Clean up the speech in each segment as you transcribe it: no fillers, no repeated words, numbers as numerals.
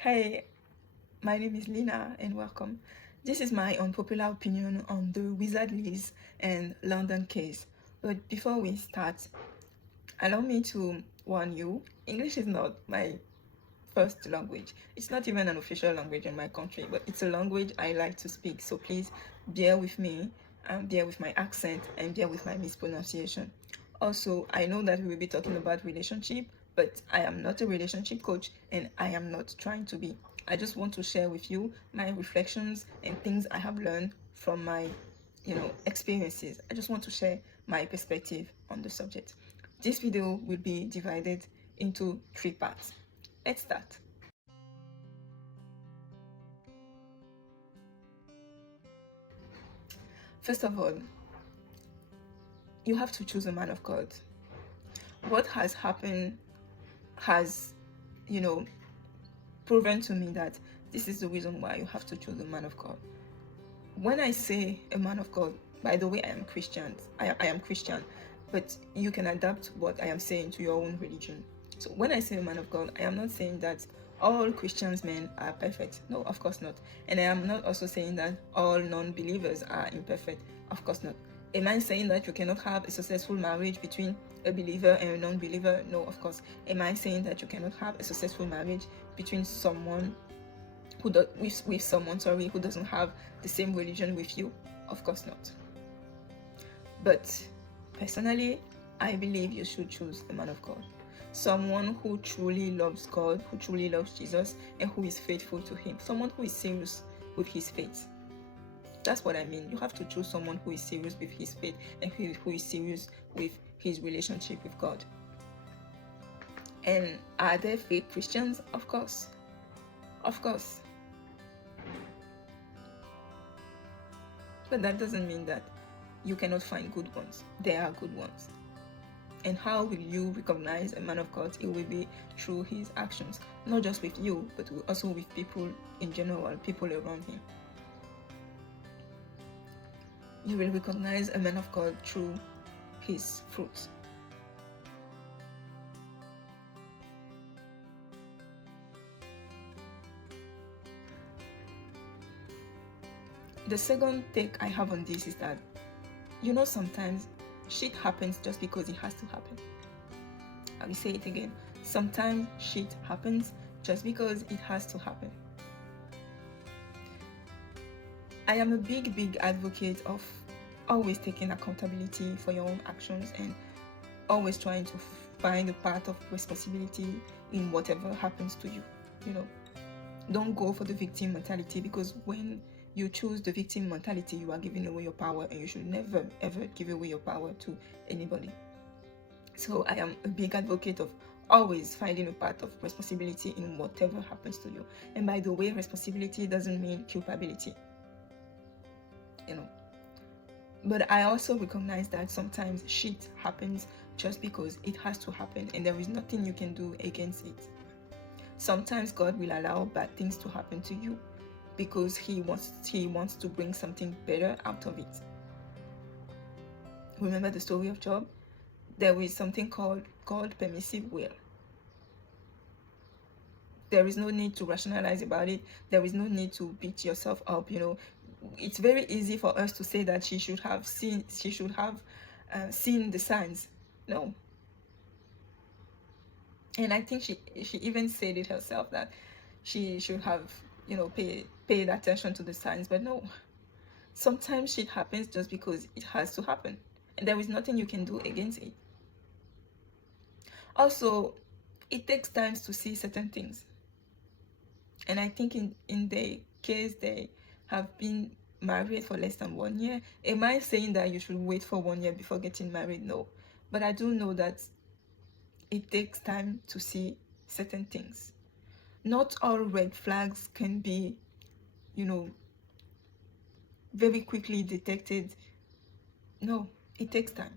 Hey, my name is Lina and welcome. This is my unpopular opinion on the TheWizardLiz and London case. But before we start, allow me to warn you, English is not my first language. It's not even an official language in my country, but it's a language I like to speak. So please bear with me, and bear with my accent, and bear with my mispronunciation. Also, I know that we will be talking about relationship, but I am not a relationship coach and I am not trying to be. I just want to share with you my reflections and things I have learned from my experiences. I just want to share my perspective on the subject. This video will be divided into 3 parts. Let's start. First of all, you have to choose a man of God. What has happened has, proven to me that this is the reason why you have to choose a man of God. When I say a man of God, by the way, I am Christian. I am Christian, but you can adapt what I am saying to your own religion. So when I say a man of God, I am not saying that all Christians men are perfect. No, of course not. And I am not also saying that all non-believers are imperfect. Of course not. Am I saying that you cannot have a successful marriage between a believer and a non-believer? No, of course. Am I saying that you cannot have a successful marriage between someone who with someone who doesn't have the same religion with you? Of course not. But personally, I believe you should choose a man of God. Someone who truly loves God, who truly loves Jesus, and who is faithful to him. Someone who is serious with his faith. That's what I mean. You have to choose someone who is serious with his faith and who is serious with his relationship with God. And are there fake Christians? Of course. Of course. But that doesn't mean that you cannot find good ones. There are good ones. And how will you recognize a man of God? It will be through his actions, not just with you, but also with people in general, people around him. You will recognize a man of God through his fruits. The second take I have on this is that, sometimes shit happens just because it has to happen. I will say it again. Sometimes shit happens just because it has to happen. I am a big advocate of always taking accountability for your own actions and always trying to find a part of responsibility in whatever happens to you. Don't go for the victim mentality, because when you choose the victim mentality, you are giving away your power, and you should never ever give away your power to anybody. So I am a big advocate of always finding a part of responsibility in whatever happens to you. And by the way, responsibility doesn't mean culpability. But I also recognize that sometimes shit happens just because it has to happen, and there is nothing you can do against it. Sometimes God will allow bad things to happen to you because he wants to bring something better out of it. Remember the story of Job? There is something called permissive will. There is no need to rationalize about it. There is no need to beat yourself up. It's very easy for us to say that she should have seen the signs. No. And I think she even said it herself, that she should have paid attention to the signs. But no, sometimes shit happens just because it has to happen, and there is nothing you can do against it. Also, it takes time to see certain things, and I think in their case, they have been married for less than 1 year. Am I saying that you should wait for 1 year before getting married? No. But I do know that it takes time to see certain things. Not all red flags can be, very quickly detected. No, it takes time.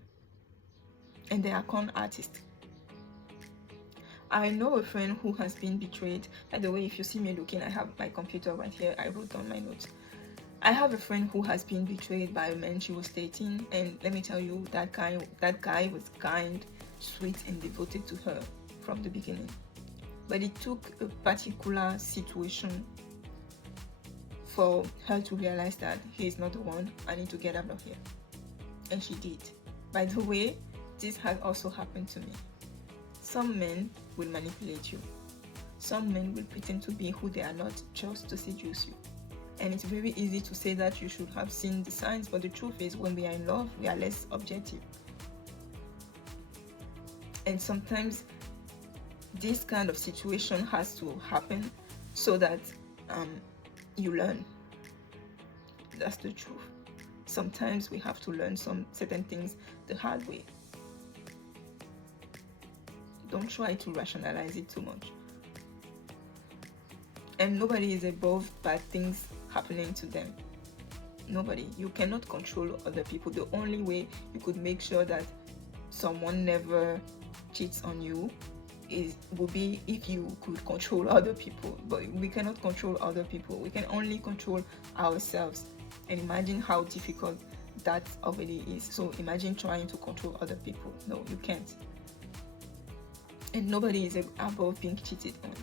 And they are con artists. I know a friend who has been betrayed. By the way, if you see me looking, I have my computer right here. I wrote down my notes. I have a friend who has been betrayed by a man she was dating, and let me tell you, that guy was kind, sweet, and devoted to her from the beginning. but it took a particular situation for her to realize that he is not the one. I need to get out of here. And she did. By the way, this has also happened to me. Some men will manipulate you. Some men will pretend to be who they are not just to seduce you. And it's very easy to say that you should have seen the signs, but the truth is, when we are in love, we are less objective. And sometimes this kind of situation has to happen so that you learn. That's the truth. Sometimes we have to learn some certain things the hard way. Don't try to rationalize it too much. And nobody is above bad things happening to them. Nobody. You cannot control other people. The only way you could make sure that someone never cheats on you would be if you could control other people. But we cannot control other people. We can only control ourselves. And imagine how difficult that already is. So imagine trying to control other people. No, you can't. And nobody is above being cheated on.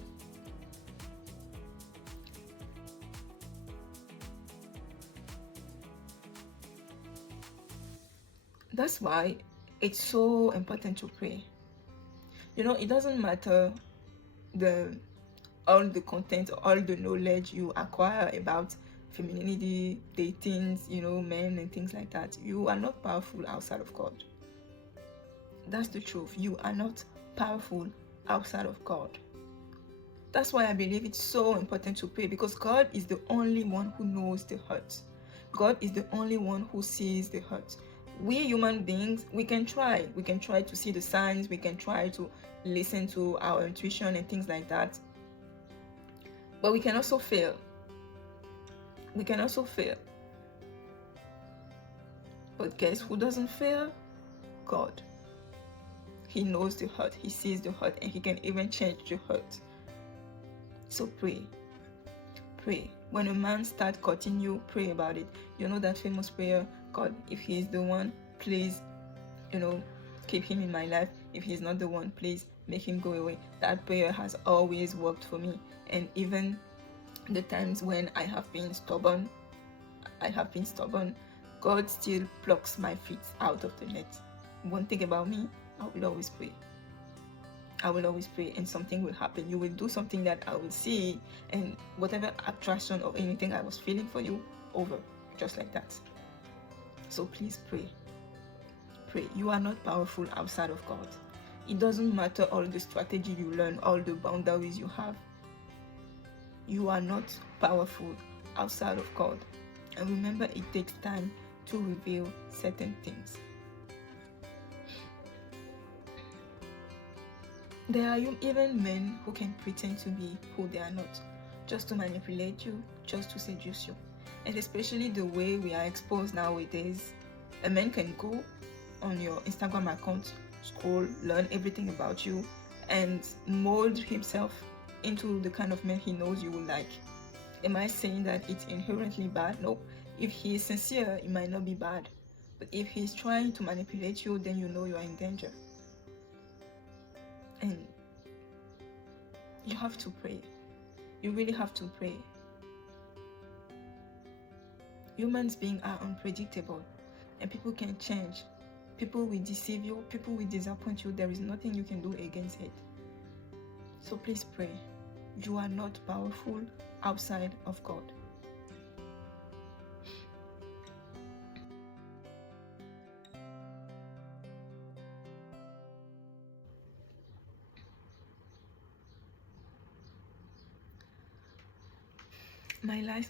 That's why it's so important to pray. You know, it doesn't matter all the content, all the knowledge you acquire about femininity, dating, men and things like that. You are not powerful outside of God. That's the truth. You are not powerful outside of God. That's why I believe it's so important to pray, because God is the only one who knows the hurt. God is the only one who sees the hurt. We human beings, we can try to see the signs, we can try to listen to our intuition and things like that, but we can also fail. But guess who doesn't fail? God. He knows the hurt, he sees the hurt, and he can even change the hurt. So pray. When a man starts cutting you, pray about it. You know that famous prayer, God, if he is the one, please, keep him in my life. If he's not the one, please make him go away. That prayer has always worked for me. And even the times when I have been stubborn, God still plucks my feet out of the net. One thing about me, I will always pray, and something will happen. You will do something that I will see, and whatever attraction or anything I was feeling for you, over, just like that. So please pray. You are not powerful outside of God. It doesn't matter all the strategy you learn, all the boundaries you have. You are not powerful outside of God. And remember, it takes time to reveal certain things. There are even men who can pretend to be who they are not, just to manipulate you, just to seduce you. And especially the way we are exposed nowadays, a man can go on your Instagram account, scroll, learn everything about you, and mold himself into the kind of man he knows you will like. Am I saying that it's inherently bad? No. If he is sincere, it might not be bad. But if he's trying to manipulate you, then you know you are in danger. And you have to pray. You really have to pray. Humans beings are unpredictable, and people can change. People will deceive you, people will disappoint you. There is nothing you can do against it. So please pray. You are not powerful outside of God.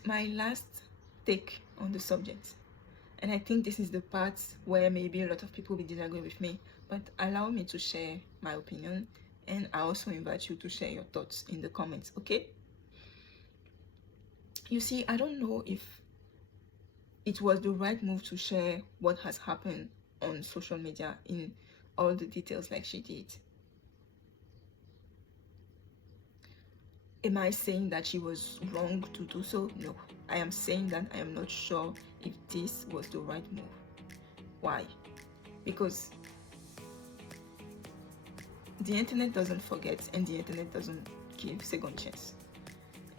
My last take on the subject, and I think this is the part where maybe a lot of people will disagree with me, but allow me to share my opinion, and I also invite you to share your thoughts in the comments, okay? You see, I don't know if it was the right move to share what has happened on social media in all the details like she did. Am I saying that she was wrong to do so? No. I am saying that I am not sure if this was the right move. Why? Because the internet doesn't forget, and the internet doesn't give second chance.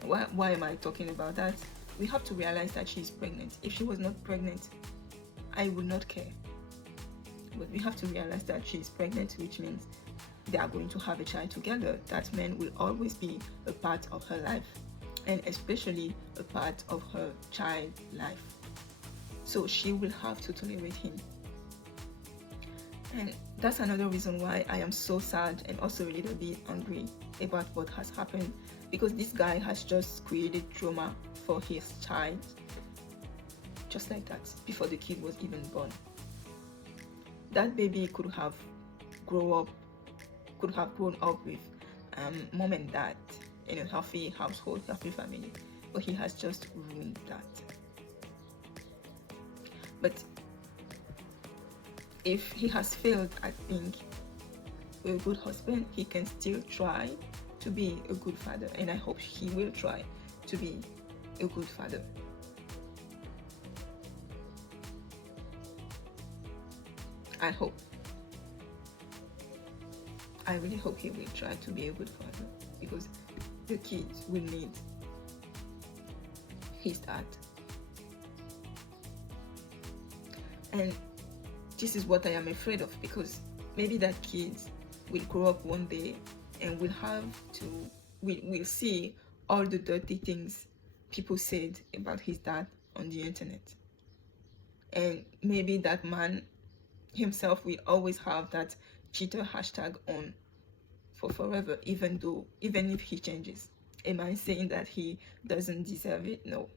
Why am I talking about that? We have to realize that she's pregnant. If she was not pregnant, I would not care. But we have to realize that she's pregnant, which means they are going to have a child together. That man will always be a part of her life, and especially a part of her child life. So she will have to tolerate him. And that's another reason why I am so sad and also a little bit angry about what has happened, because this guy has just created trauma for his child, just like that, before the kid was even born. That baby could have grown up with mom and dad in a healthy household, healthy family, but he has just ruined that. But if he has failed at being a good husband, he can still try to be a good father, and I hope he will try to be a good father. I really hope he will try to be a good father, because the kids will need his dad. And this is what I am afraid of, because maybe that kid will grow up one day and will see all the dirty things people said about his dad on the internet. And maybe that man himself will always have that cheater hashtag on for forever, even if he changes. Am I saying that he doesn't deserve it? No.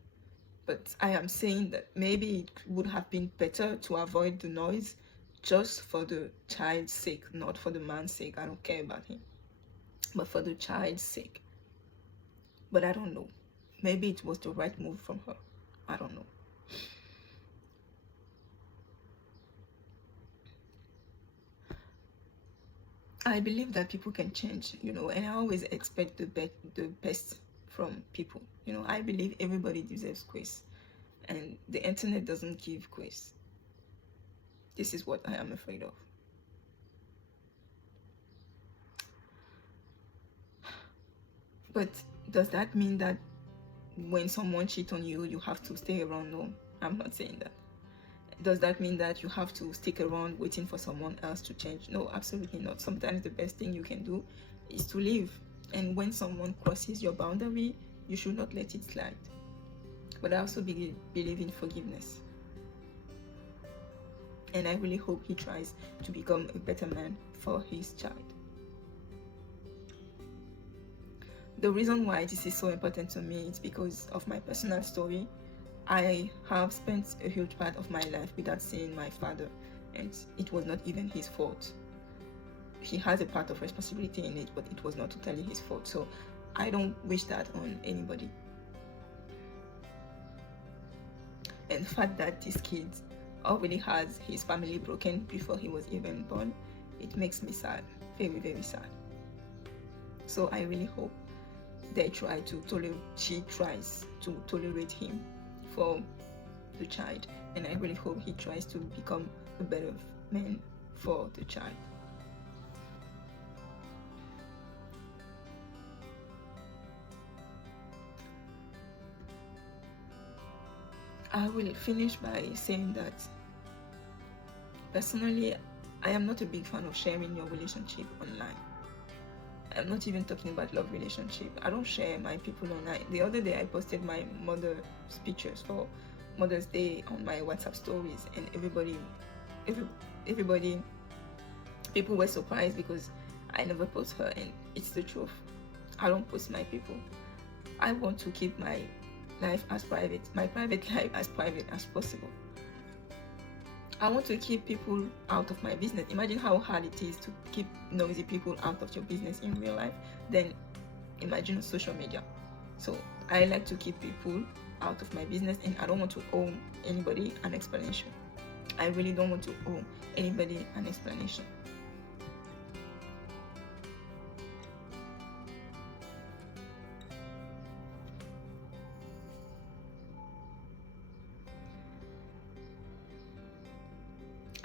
But I am saying that maybe it would have been better to avoid the noise, just for the child's sake, not for the man's sake. I don't care about him, but for the child's sake. But I don't know. Maybe it was the right move from her. I don't know. I believe that people can change, and I always expect the best from people. I believe everybody deserves grace, and the internet doesn't give grace. This is what I am afraid of. But does that mean that when someone cheats on you, you have to stay around? No, I'm not saying that. Does that mean that you have to stick around waiting for someone else to change? No, absolutely not. Sometimes the best thing you can do is to leave. And when someone crosses your boundary, you should not let it slide. But I also believe in forgiveness. And I really hope he tries to become a better man for his child. The reason why this is so important to me is because of my personal story. I have spent a huge part of my life without seeing my father, and it was not even his fault. He has a part of responsibility in it, but it was not totally his fault. So I don't wish that on anybody. And the fact that this kid already has his family broken before he was even born, it makes me sad, very, very sad. So I really hope she tries to tolerate him for the child, and I really hope he tries to become a better man for the child. I will finish by saying that personally, I am not a big fan of sharing your relationship online. I'm not even talking about love relationship. I don't share my people online. The other day I posted my mother's pictures for Mother's Day on my WhatsApp stories, and people were surprised because I never post her, and it's the truth. I don't post my people. I want to keep my life as private, my private life as private as possible. I want to keep people out of my business. Imagine how hard it is to keep noisy people out of your business in real life. Then imagine social media. So I like to keep people out of my business, and I don't want to owe anybody an explanation. I really don't want to owe anybody an explanation.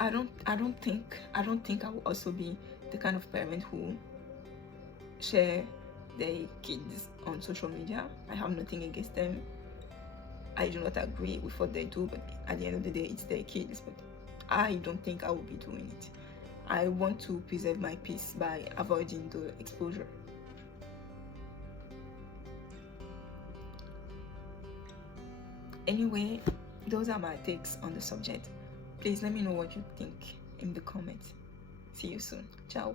I don't think I will also be the kind of parent who share their kids on social media. I have nothing against them. I do not agree with what they do, but at the end of the day, it's their kids. But I don't think I will be doing it. I want to preserve my peace by avoiding the exposure. Anyway, those are my takes on the subject. Please let me know what you think in the comments. See you soon. Ciao.